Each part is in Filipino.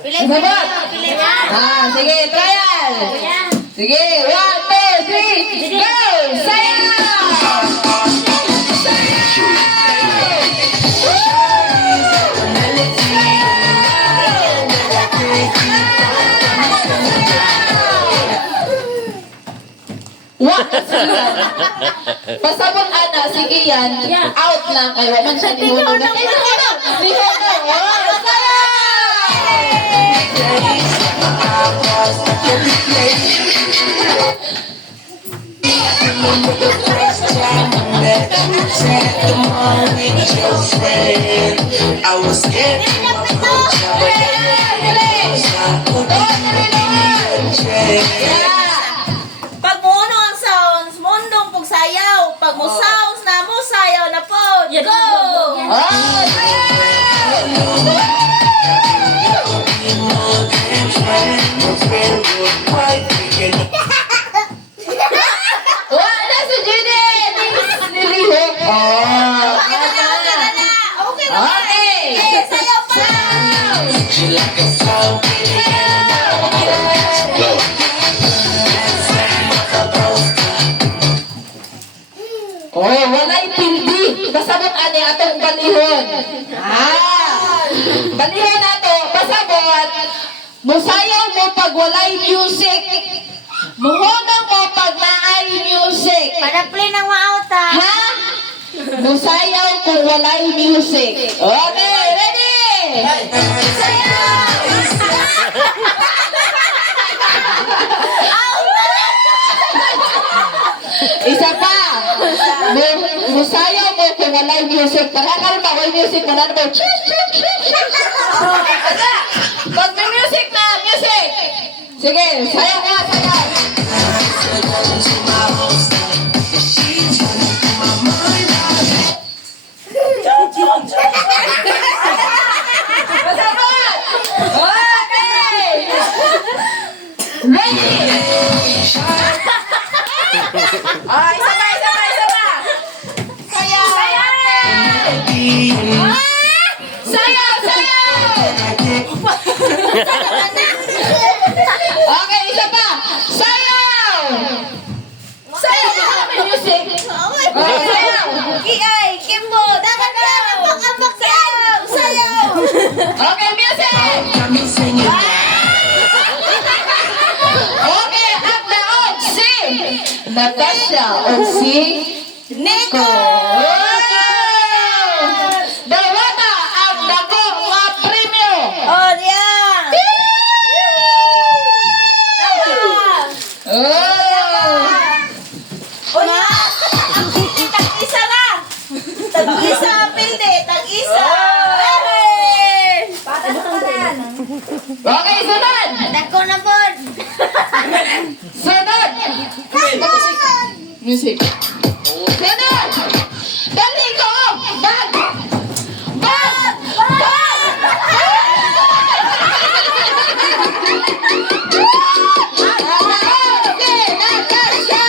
Pilay mo. Sige, trial. Sige, 1, 2, 3, go! Sayaw! Pasabot ana, sige yan. Out na kayo. Man siya nihulog. I was scared. Pag muno ang sounds, mundong pag sayaw. Pag mo sounds na mo, sayaw na po. Go! Wala si Judith! Nilihok! Okay! Sayaw pa! Walay pildi. Pasabot ani atong balihon. Balihon nato, pasabot. Musayaw mo pag walay music. Muhunong mo pag naay music. Panapli ng maauta. Ha? Musayaw kung walay music. Okay, ready? Isa pa. Musayaw mo kung walay music. Pagkakaroon ba, walay music mo na mo. Pag may music na, music. Sige, sayaw ka, sayaw. Pasabot! Okay! Ready! Isa pa, isa pa, isa pa! Sayaw! Sayaw! Sayaw! Sayaw! Okay, isa pa! Sayaw! Sayaw! May music! Okay, sayaw! Kiay, Kimbo, dapat ka! Ambak-ambak sayaw! Sayaw! Okay, music! Okay, at the og si Natasha o si Nico. Dawata ang dako nga premyo. Oh, yan! O na! Tag-isa na! Tag-isa, pilde! Tag-isa! Patas pa rin! Okay, sunod! Dako na po! Sunod! Music. Sunod! Dali ko! Bag! Bag! Bag! Okay, Natasha!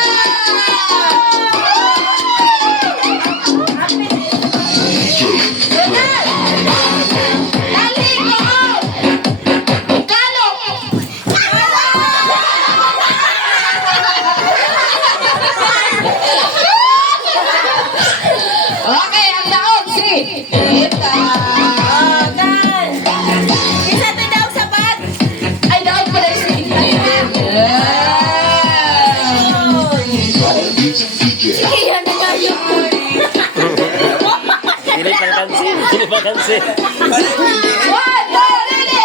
Okay, ang daog si Ita. Isa to daw sa bag! Ay, daog pala si Sige, yan na tayo! Hindi pa kansin. Hindi pa kansin. One, two, ready,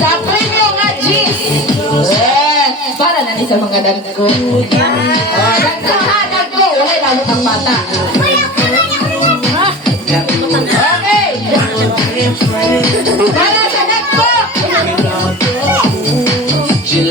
sa premyo nga G's. Para na ni sa mga dagko. Dagko ha, dagko. Wala lang ang bata. Okay.